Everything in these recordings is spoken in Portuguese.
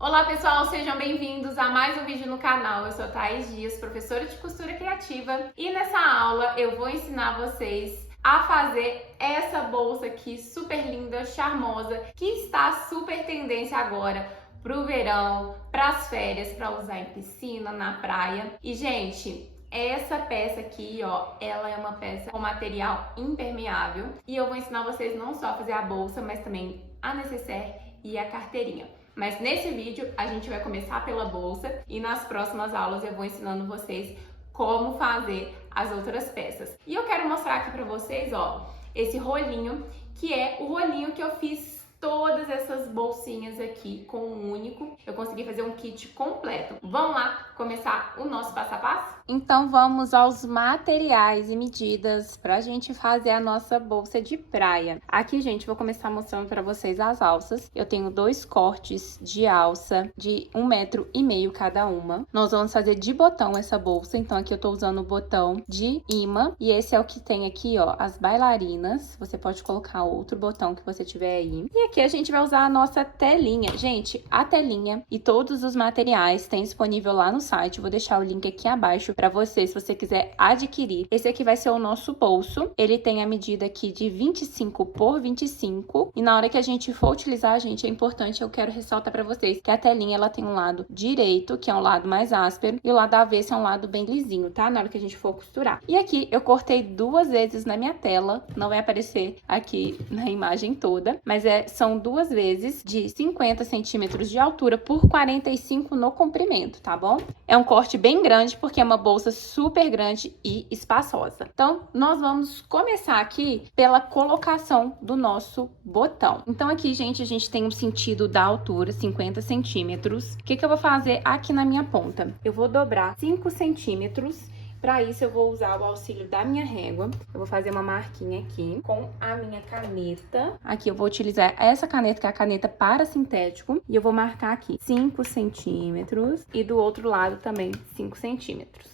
Olá pessoal, sejam bem-vindos a mais um vídeo no canal. Eu sou a Thaís Dias, professora de costura criativa, e nessa aula eu vou ensinar vocês a fazer essa bolsa aqui super linda, charmosa, que está super tendência agora pro verão, pras férias, para usar em piscina, na praia. E gente, essa peça aqui, ó, ela é uma peça com material impermeável e eu vou ensinar vocês não só a fazer a bolsa, mas também a nécessaire e a carteirinha. Mas nesse vídeo a gente vai começar pela bolsa e nas próximas aulas eu vou ensinando vocês como fazer as outras peças. E eu quero mostrar aqui pra vocês, ó, esse rolinho, que é o rolinho que eu fiz todas essas bolsinhas aqui com um único. Eu consegui fazer um kit completo. Vamos lá começar o nosso passo a passo? Então vamos aos materiais e medidas pra gente fazer a nossa bolsa de praia. Aqui, gente, vou começar mostrando pra vocês as alças. Eu tenho 2 cortes de alça de 1,5 m cada uma. Nós vamos fazer de botão essa bolsa, então aqui eu tô usando o botão de imã. E esse é o que tem aqui, ó, as bailarinas. Você pode colocar outro botão que você tiver aí. E aqui a gente vai usar a nossa telinha. Gente, a telinha e todos os materiais tem disponível lá no site. Vou deixar o link aqui abaixo para você, se você quiser adquirir. Esse aqui vai ser o nosso bolso. Ele tem a medida aqui de 25 por 25. E na hora que a gente for utilizar, gente, é importante, eu quero ressaltar para vocês que a telinha, ela tem um lado direito, que é um lado mais áspero, e o lado avesso é um lado bem lisinho, tá? Na hora que a gente for costurar. E aqui eu cortei 2 vezes na minha tela. Não vai aparecer aqui na imagem toda, mas são 2 vezes de 50 centímetros de altura por 45 no comprimento, tá bom? É um corte bem grande porque é uma bolsa super grande e espaçosa. Então, nós vamos começar aqui pela colocação do nosso botão. Então, aqui, gente, a gente tem um sentido da altura, 50 centímetros. O que eu vou fazer aqui na minha ponta? Eu vou dobrar 5 centímetros. Para isso, eu vou usar o auxílio da minha régua. Eu vou fazer uma marquinha aqui com a minha caneta. Aqui eu vou utilizar essa caneta, que é a caneta parasintético. E eu vou marcar aqui 5 centímetros e do outro lado também 5 centímetros.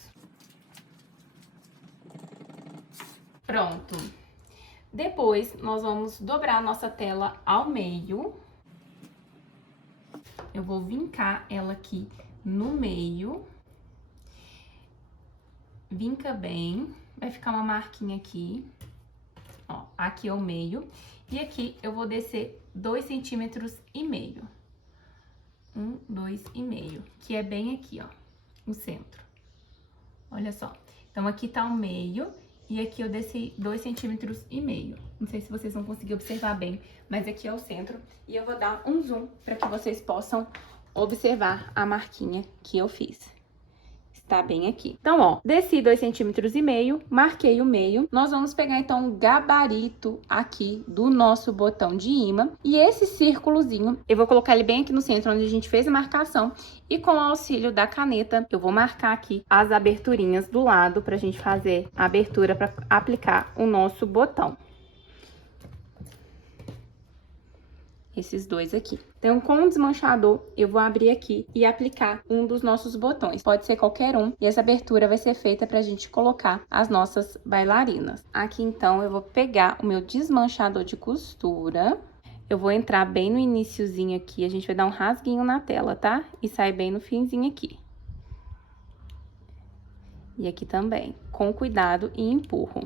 Pronto. Depois, nós vamos dobrar a nossa tela ao meio. Eu vou vincar ela aqui no meio. Vinca bem, vai ficar uma marquinha aqui, ó, aqui é o meio, e aqui eu vou descer 2,5 centímetros. 1, 2,5, que é bem aqui, ó, o centro. Olha só, então aqui tá o meio, e aqui eu desci 2,5 centímetros. Não sei se vocês vão conseguir observar bem, mas aqui é o centro, e eu vou dar um zoom para que vocês possam observar a marquinha que eu fiz. Tá bem aqui. Então, ó, desci 2,5 centímetros, marquei o meio. Nós vamos pegar, então, o gabarito aqui do nosso botão de imã. E esse círculozinho, eu vou colocar ele bem aqui no centro, onde a gente fez a marcação. E com o auxílio da caneta, eu vou marcar aqui as aberturinhas do lado, pra gente fazer a abertura pra aplicar o nosso botão. Esses 2 aqui. Então, com o desmanchador, eu vou abrir aqui e aplicar um dos nossos botões. Pode ser qualquer um. E essa abertura vai ser feita pra gente colocar as nossas bailarinas. Aqui, então, eu vou pegar o meu desmanchador de costura. Eu vou entrar bem no iniciozinho aqui. A gente vai dar um rasguinho na tela, tá? E sai bem no finzinho aqui. E aqui também. Com cuidado e empurro.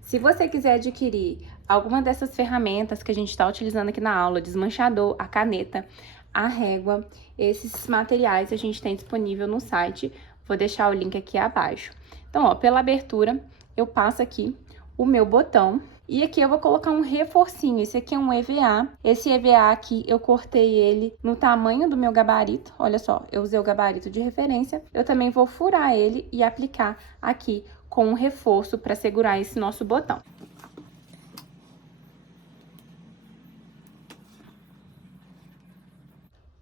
Se você quiser adquirir alguma dessas ferramentas que a gente está utilizando aqui na aula, desmanchador, a caneta, a régua, esses materiais a gente tem disponível no site, vou deixar o link aqui abaixo. Então, ó, pela abertura, eu passo aqui o meu botão e aqui eu vou colocar um reforcinho. Esse aqui é um EVA. Esse EVA aqui, eu cortei ele no tamanho do meu gabarito. Olha só, eu usei o gabarito de referência. Eu também vou furar ele e aplicar aqui com um reforço para segurar esse nosso botão.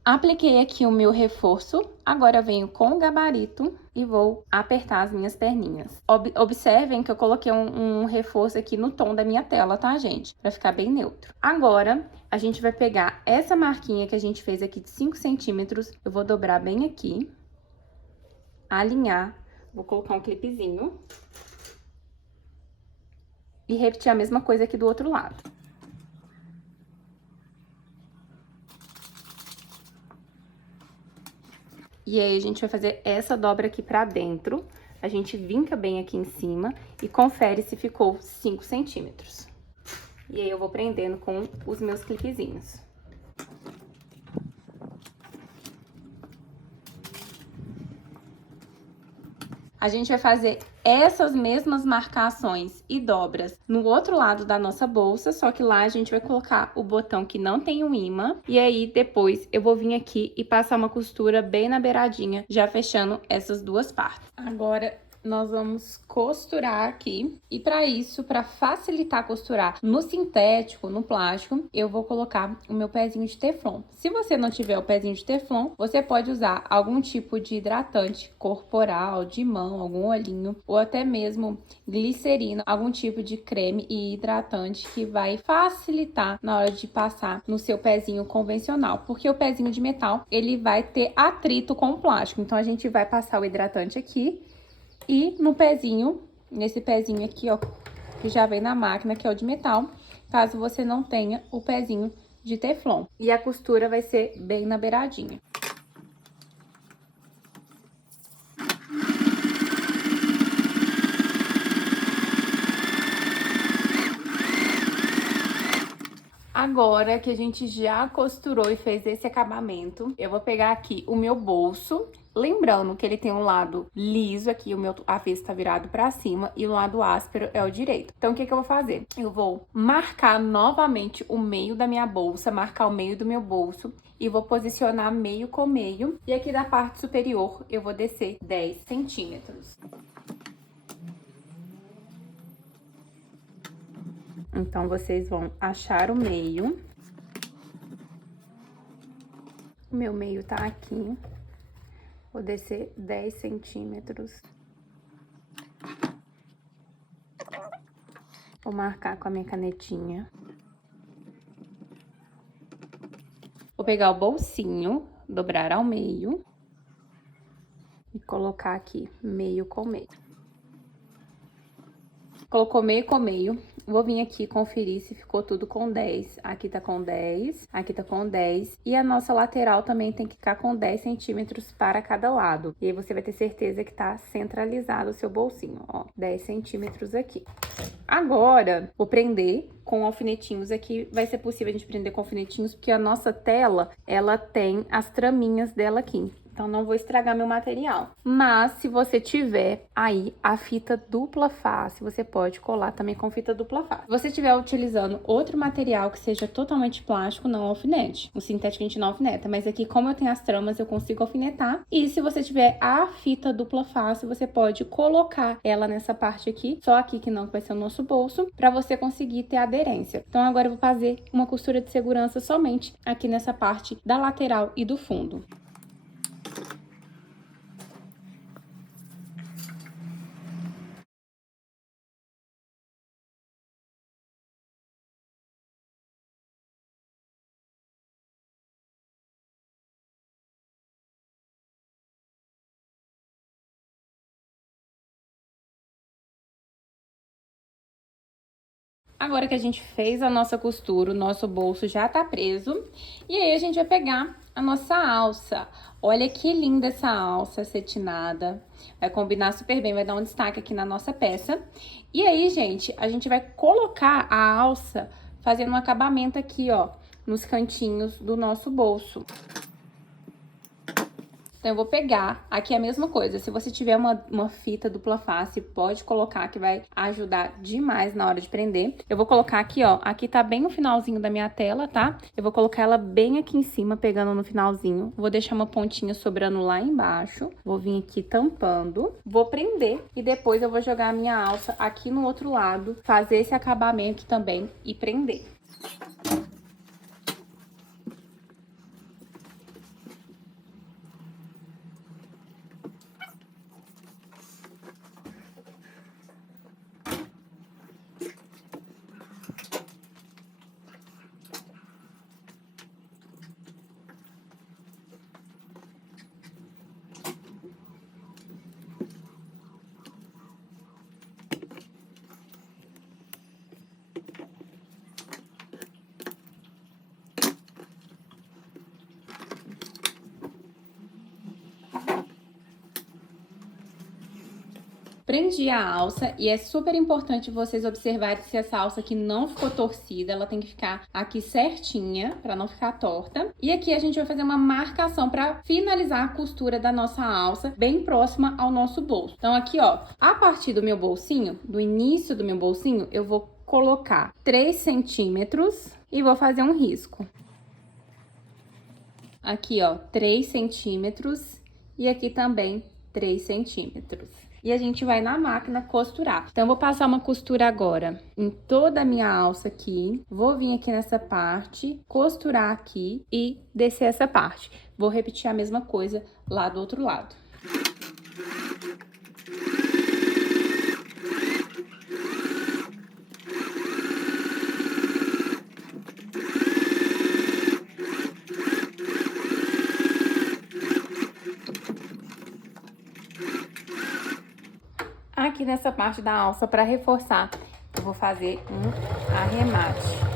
Apliquei aqui o meu reforço, agora eu venho com o gabarito e vou apertar as minhas perninhas. Observem que eu coloquei um reforço aqui no tom da minha tela, tá, gente? Pra ficar bem neutro. Agora, a gente vai pegar essa marquinha que a gente fez aqui de 5 centímetros, eu vou dobrar bem aqui, alinhar, vou colocar um clipezinho e repetir a mesma coisa aqui do outro lado. E aí, a gente vai fazer essa dobra aqui pra dentro. A gente vinca bem aqui em cima e confere se ficou 5 centímetros. E aí, eu vou prendendo com os meus clipezinhos. A gente vai fazer essas mesmas marcações e dobras no outro lado da nossa bolsa, só que lá a gente vai colocar o botão que não tem um imã. E aí, depois, eu vou vir aqui e passar uma costura bem na beiradinha, já fechando essas duas partes. Agora, nós vamos costurar aqui. E para isso, para facilitar costurar no sintético, no plástico, eu vou colocar o meu pezinho de Teflon. Se você não tiver o pezinho de Teflon, você pode usar algum tipo de hidratante corporal, de mão, algum olhinho, ou até mesmo glicerina, algum tipo de creme e hidratante que vai facilitar na hora de passar no seu pezinho convencional, porque o pezinho de metal, ele vai ter atrito com o plástico. Então, a gente vai passar o hidratante aqui e no pezinho, nesse pezinho aqui, ó, que já vem na máquina, que é o de metal, caso você não tenha o pezinho de Teflon. E a costura vai ser bem na beiradinha. Agora que a gente já costurou e fez esse acabamento, eu vou pegar aqui o meu bolso. Lembrando que ele tem um lado liso aqui, o meu avesso tá virado pra cima, e o lado áspero é o direito. Então, o que que eu vou fazer? Eu vou marcar novamente o meio da minha bolsa, marcar o meio do meu bolso, e vou posicionar meio com meio. E aqui da parte superior, eu vou descer 10 centímetros. Então, vocês vão achar o meio. O meu meio tá aqui. Vou descer 10 centímetros. Vou marcar com a minha canetinha. Vou pegar o bolsinho, dobrar ao meio. E colocar aqui meio com meio. Colocou meio com meio, vou vir aqui conferir se ficou tudo com 10. Aqui tá com 10, aqui tá com 10. E a nossa lateral também tem que ficar com 10 centímetros para cada lado. E aí você vai ter certeza que tá centralizado o seu bolsinho, ó. 10 centímetros aqui. Agora, vou prender com alfinetinhos aqui. Vai ser possível a gente prender com alfinetinhos, porque a nossa tela, ela tem as traminhas dela aqui. Então, não vou estragar meu material. Mas, se você tiver aí a fita dupla face, você pode colar também com fita dupla face. Se você estiver utilizando outro material que seja totalmente plástico, não alfinete. O sintético a gente não alfineta, mas aqui, como eu tenho as tramas, eu consigo alfinetar. E se você tiver a fita dupla face, você pode colocar ela nessa parte aqui, só aqui que não, que vai ser o nosso bolso, para você conseguir ter aderência. Então, agora eu vou fazer uma costura de segurança somente aqui nessa parte da lateral e do fundo. Agora que a gente fez a nossa costura, o nosso bolso já tá preso. E aí, a gente vai pegar a nossa alça. Olha que linda essa alça cetinada. Vai combinar super bem, vai dar um destaque aqui na nossa peça. E aí, gente, a gente vai colocar a alça fazendo um acabamento aqui, ó, nos cantinhos do nosso bolso. Então, eu vou pegar, aqui é a mesma coisa, se você tiver uma fita dupla face, pode colocar, que vai ajudar demais na hora de prender. Eu vou colocar aqui, ó, aqui tá bem no finalzinho da minha tela, tá? Eu vou colocar ela bem aqui em cima, pegando no finalzinho. Vou deixar uma pontinha sobrando lá embaixo. Vou vir aqui tampando, vou prender e depois eu vou jogar a minha alça aqui no outro lado, fazer esse acabamento também e prender. prendi a alça e é super importante vocês observarem se essa alça aqui não ficou torcida, ela tem que ficar aqui certinha para não ficar torta. E aqui a gente vai fazer uma marcação para finalizar a costura da nossa alça bem próxima ao nosso bolso. Então aqui, ó, a partir do meu bolsinho, do início do meu bolsinho, eu vou colocar 3 centímetros e vou fazer um risco. Aqui, ó, 3 centímetros e aqui também 3 centímetros. E a gente vai na máquina costurar. Então, eu vou passar uma costura agora em toda a minha alça aqui. Vou vir aqui nessa parte, costurar aqui e descer essa parte. Vou repetir a mesma coisa lá do outro lado. Aqui nessa parte da alça, para reforçar, eu vou fazer um arremate.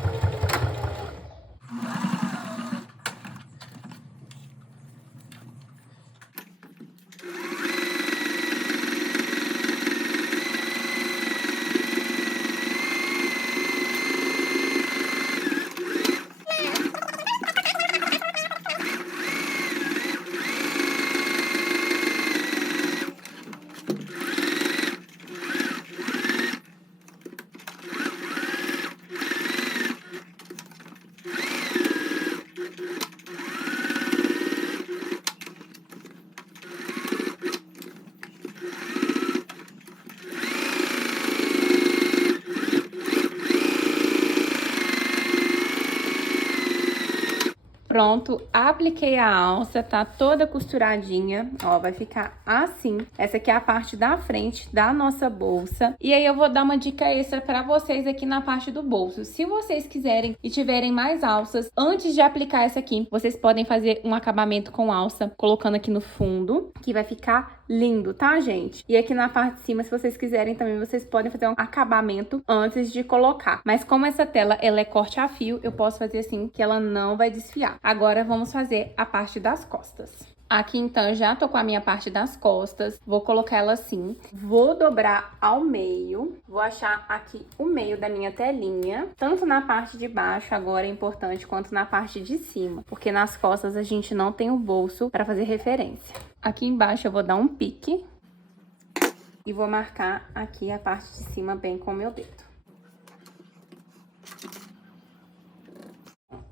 Pronto, apliquei a alça, tá toda costuradinha, ó, vai ficar assim. Essa aqui é a parte da frente da nossa bolsa. E aí eu vou dar uma dica extra pra vocês aqui na parte do bolso. Se vocês quiserem e tiverem mais alças, antes de aplicar essa aqui, vocês podem fazer um acabamento com alça, colocando aqui no fundo, que vai ficar lindo, tá, gente? E aqui na parte de cima, se vocês quiserem também, vocês podem fazer um acabamento antes de colocar. Mas como essa tela, ela é corte a fio, eu posso fazer assim, que ela não vai desfiar. Agora, vamos fazer a parte das costas. Aqui, então, eu já tô com a minha parte das costas. Vou colocar ela assim. Vou dobrar ao meio. Vou achar aqui o meio da minha telinha. Tanto na parte de baixo, agora é importante, quanto na parte de cima. Porque nas costas a gente não tem o bolso para fazer referência. Aqui embaixo eu vou dar um pique. E vou marcar aqui a parte de cima bem com o meu dedo.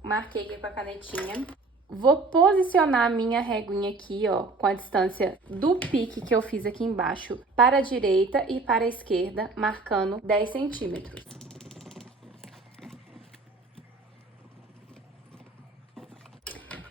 Marquei aqui com a canetinha. Vou posicionar a minha reguinha aqui, ó, com a distância do pique que eu fiz aqui embaixo para a direita e para a esquerda, marcando 10 centímetros.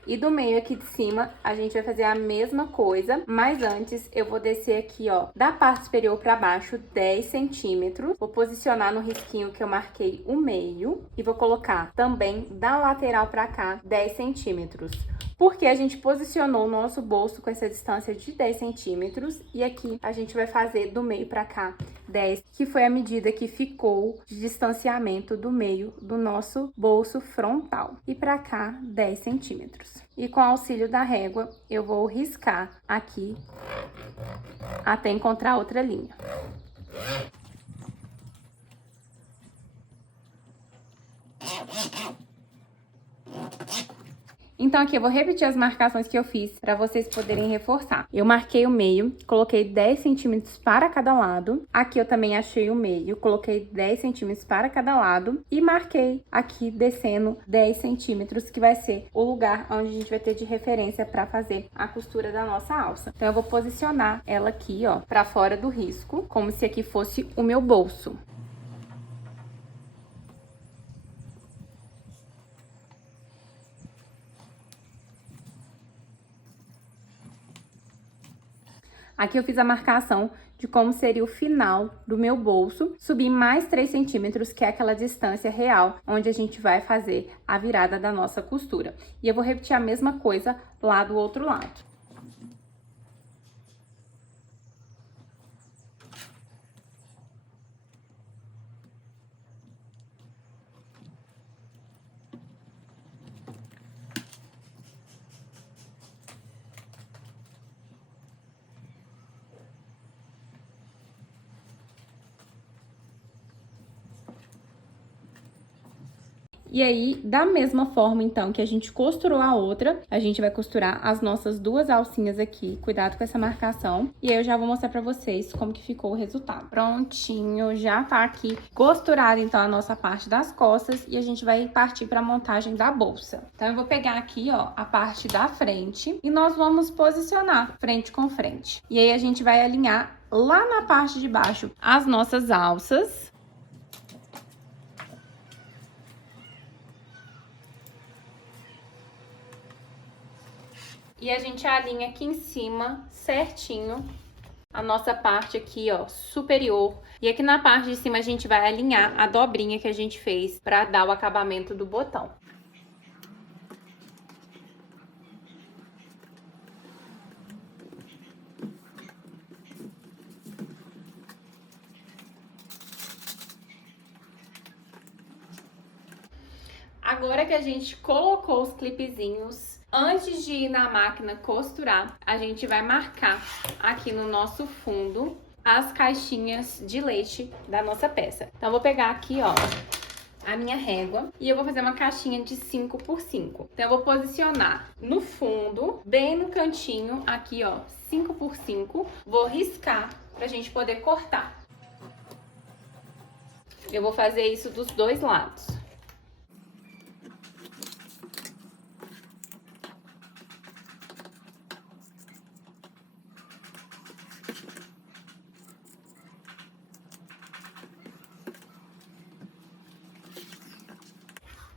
E do meio aqui de cima, a gente vai fazer a mesma coisa, mas antes eu vou descer aqui, ó, da parte superior para baixo 10 centímetros. Vou posicionar no risquinho que eu marquei o meio e vou colocar também da lateral para cá 10 centímetros. Porque a gente posicionou o nosso bolso com essa distância de 10 centímetros e aqui a gente vai fazer do meio para cá 10, que foi a medida que ficou de distanciamento do meio do nosso bolso frontal. E para cá 10 centímetros. E com o auxílio da régua eu vou riscar aqui até encontrar outra linha. Então, aqui eu vou repetir as marcações que eu fiz para vocês poderem reforçar. Eu marquei o meio, coloquei 10 centímetros para cada lado. Aqui eu também achei o meio, coloquei 10 centímetros para cada lado. E marquei aqui descendo 10 centímetros, que vai ser o lugar onde a gente vai ter de referência para fazer a costura da nossa alça. Então, eu vou posicionar ela aqui, ó, para fora do risco, como se aqui fosse o meu bolso. Aqui eu fiz a marcação de como seria o final do meu bolso. Subi mais 3 centímetros, que é aquela distância real, onde a gente vai fazer a virada da nossa costura. E eu vou repetir a mesma coisa lá do outro lado. E aí, da mesma forma, então, que a gente costurou a outra, a gente vai costurar as nossas duas alcinhas aqui. Cuidado com essa marcação. E aí, eu já vou mostrar pra vocês como que ficou o resultado. Prontinho, já tá aqui costurada, então, a nossa parte das costas. E a gente vai partir pra montagem da bolsa. Então, eu vou pegar aqui, ó, a parte da frente. E nós vamos posicionar frente com frente. E aí, a gente vai alinhar lá na parte de baixo as nossas alças. E a gente alinha aqui em cima, certinho, a nossa parte aqui, ó, superior. E aqui na parte de cima a gente vai alinhar a dobrinha que a gente fez pra dar o acabamento do botão. Agora que a gente colocou os clipezinhos, antes de ir na máquina costurar, a gente vai marcar aqui no nosso fundo as caixinhas de leite da nossa peça. Então, eu vou pegar aqui, ó, a minha régua e eu vou fazer uma caixinha de 5 por 5. Então, eu vou posicionar no fundo, bem no cantinho, aqui, ó, 5 por 5. Vou riscar pra gente poder cortar. Eu vou fazer isso dos dois lados.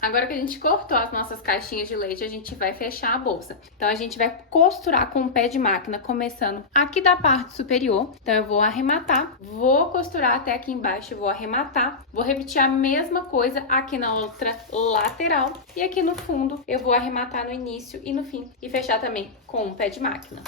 Agora que a gente cortou as nossas caixinhas de leite, a gente vai fechar a bolsa. Então, a gente vai costurar com o pé de máquina, começando aqui da parte superior. Então, eu vou arrematar, vou costurar até aqui embaixo, vou arrematar. Vou repetir a mesma coisa aqui na outra lateral. E aqui no fundo, eu vou arrematar no início e no fim. E fechar também com o pé de máquina.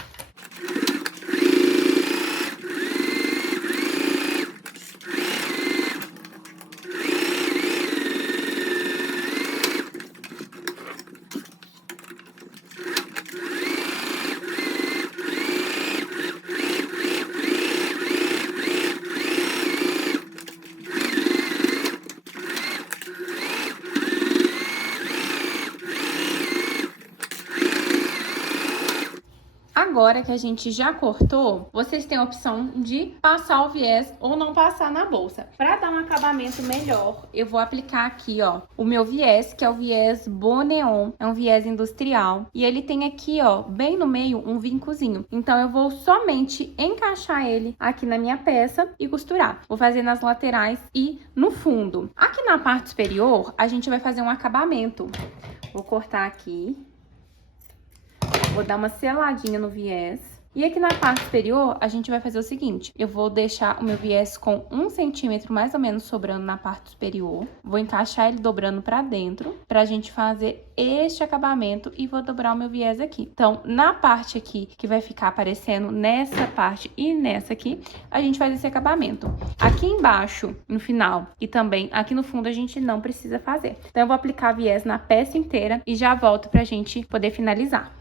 Agora que a gente já cortou, vocês têm a opção de passar o viés ou não passar na bolsa. Para dar um acabamento melhor, eu vou aplicar aqui, ó, o meu viés, que é o viés Boneon, é um viés industrial. E ele tem aqui, ó, bem no meio, um vincozinho. Então, eu vou somente encaixar ele aqui na minha peça e costurar. Vou fazer nas laterais e no fundo. Aqui na parte superior, a gente vai fazer um acabamento. Vou cortar aqui. Vou dar uma seladinha no viés. E aqui na parte superior, a gente vai fazer o seguinte. Eu vou deixar o meu viés com 1 centímetro mais ou menos sobrando na parte superior. Vou encaixar ele dobrando pra dentro, pra gente fazer este acabamento e vou dobrar o meu viés aqui. Então, na parte aqui que vai ficar aparecendo nessa parte e nessa aqui, a gente faz esse acabamento. Aqui embaixo, no final, e também aqui no fundo, a gente não precisa fazer. Então, eu vou aplicar viés na peça inteira e já volto pra gente poder finalizar.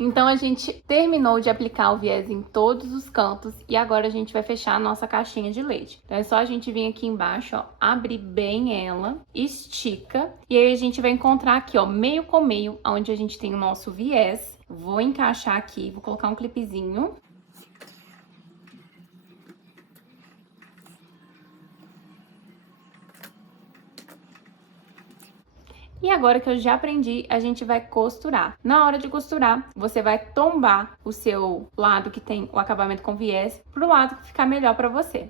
Então, a gente terminou de aplicar o viés em todos os cantos e agora a gente vai fechar a nossa caixinha de leite. Então, é só a gente vir aqui embaixo, ó, abrir bem ela, estica e aí a gente vai encontrar aqui, ó, meio com meio, onde a gente tem o nosso viés. Vou encaixar aqui, vou colocar um clipezinho. E agora que eu já aprendi, a gente vai costurar. Na hora de costurar, você vai tombar o seu lado que tem o acabamento com viés pro lado que ficar melhor pra você.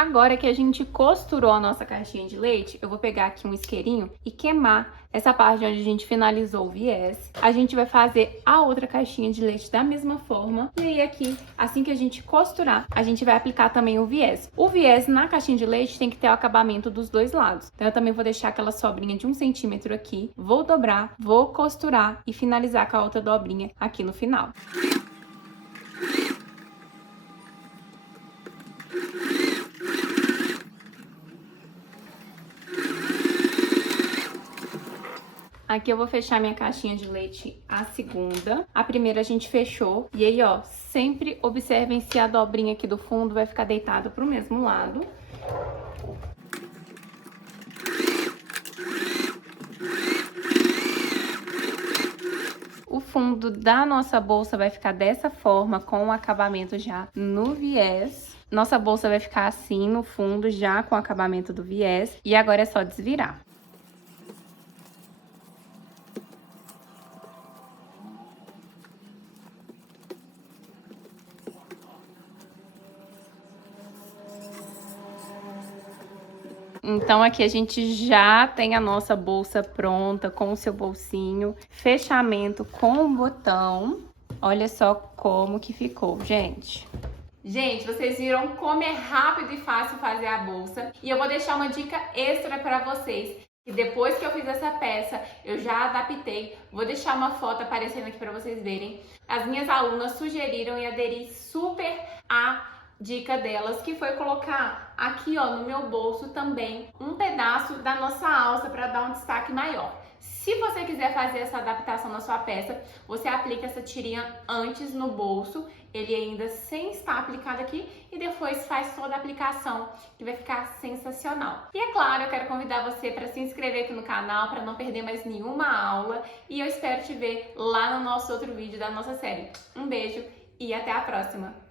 Agora que a gente costurou a nossa caixinha de leite, eu vou pegar aqui um isqueirinho e queimar essa parte onde a gente finalizou o viés. A gente vai fazer a outra caixinha de leite da mesma forma. E aí aqui, assim que a gente costurar, a gente vai aplicar também o viés. O viés na caixinha de leite tem que ter o acabamento dos dois lados. Então eu também vou deixar aquela sobrinha de 1 centímetro aqui, vou dobrar, vou costurar e finalizar com a outra dobrinha aqui no final. Aqui eu vou fechar minha caixinha de leite a segunda. A primeira a gente fechou. E aí, ó, sempre observem se a dobrinha aqui do fundo vai ficar deitada pro mesmo lado. O fundo da nossa bolsa vai ficar dessa forma, com o acabamento já no viés. Nossa bolsa vai ficar assim no fundo, já com o acabamento do viés. E agora é só desvirar. Então, aqui a gente já tem a nossa bolsa pronta, com o seu bolsinho, fechamento com botão. Olha só como que ficou, gente. Gente, vocês viram como é rápido e fácil fazer a bolsa. E eu vou deixar uma dica extra para vocês. E depois que eu fiz essa peça, eu já adaptei. Vou deixar uma foto aparecendo aqui para vocês verem. As minhas alunas sugeriram e aderi super a dica delas, que foi colocar aqui, ó, no meu bolso também um pedaço da nossa alça para dar um destaque maior. Se você quiser fazer essa adaptação na sua peça, você aplica essa tirinha antes no bolso, ele ainda sem estar aplicado aqui, e depois faz toda a aplicação, que vai ficar sensacional. E é claro, eu quero convidar você para se inscrever aqui no canal, para não perder mais nenhuma aula, e eu espero te ver lá no nosso outro vídeo da nossa série. Um beijo e até a próxima!